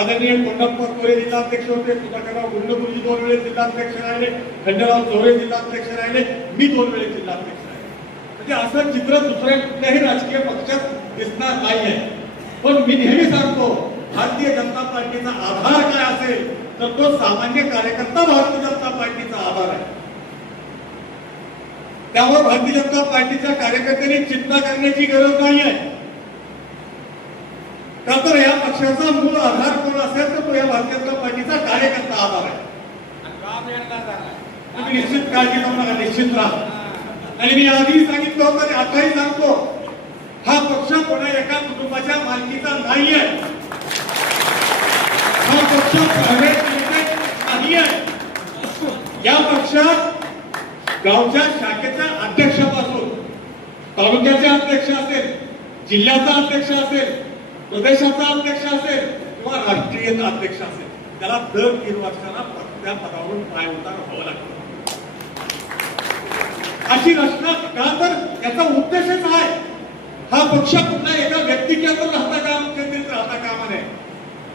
आदरणीय कोंडप्पा कोरे जिल्हाध्यक्ष होते, सुधाकरराव गुंडपुरी 2 वेळेस जिल्हाध्यक्ष राहिले, खंडेराव चौरे जिल्हाध्यक्ष राहिले, मी 2 वेळेस जिल्हाध्यक्ष राहिले. म्हणजे असं चित्र दुसऱ्या कुठल्याही राजकीय पक्षात दिसणार नाहीये. पण मी नेहमी सांगतो, भारतीय जनता पार्टीचा आधार काय असेल तर तो सामान्य कार्यकर्ता भारतीय जनता पार्टीचा आधार आहे. त्यामुळे भारतीय जनता पार्टीच्या कार्यकर्त्यांनी चिंता करण्याची गरज नाहीये. का तर या पक्षाचा मूळ आधार कोण असेल तर तो या भारतीय जनता पार्टीचा कार्यकर्ता आधार आहे. तुम्ही निश्चित काळजी करू नका, निश्चित राहा. आणि मी आधीही सांगितलं होतं आणि आताही सांगतो, हा पक्ष कोणा एका कुटुंबाच्या मालकीचा नाहीये. हा पक्ष प्रायव्हेट लिमिटेड नाहीये. या पक्षात गावच्या शाखेच्या अध्यक्षापासून तालुक्याचे अध्यक्ष असेल, जिल्ह्याचा अध्यक्ष असेल, प्रदेशाचा अध्यक्ष असेल किंवा राष्ट्रीय अध्यक्ष असेल, त्याला दर 3 वर्षांना त्या पदावरून पाय उतार व्हावं लागतं. अशी रचना का तर याचा उद्देशच आहे, हा पक्ष कुठल्या एका व्यक्तिगत केंद्रित राहता कामा नये.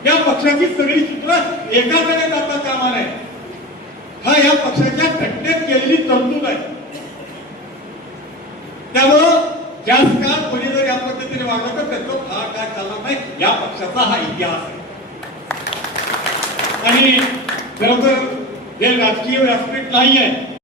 या पक्षाची सगळी सूत्र एकाकडे जाता कामा नये. हा या पक्षाच्या घटनेत केलेली तरतूद आहे. त्यामुळं जास्त काळ कोणी जर या पद्धतीने वागलं तर त्याचा हा काय चालणार नाही. या पक्षाचा हा इतिहास आहे. आणि खरोखर हे राजकीय व्यासपीठ नाही आहे.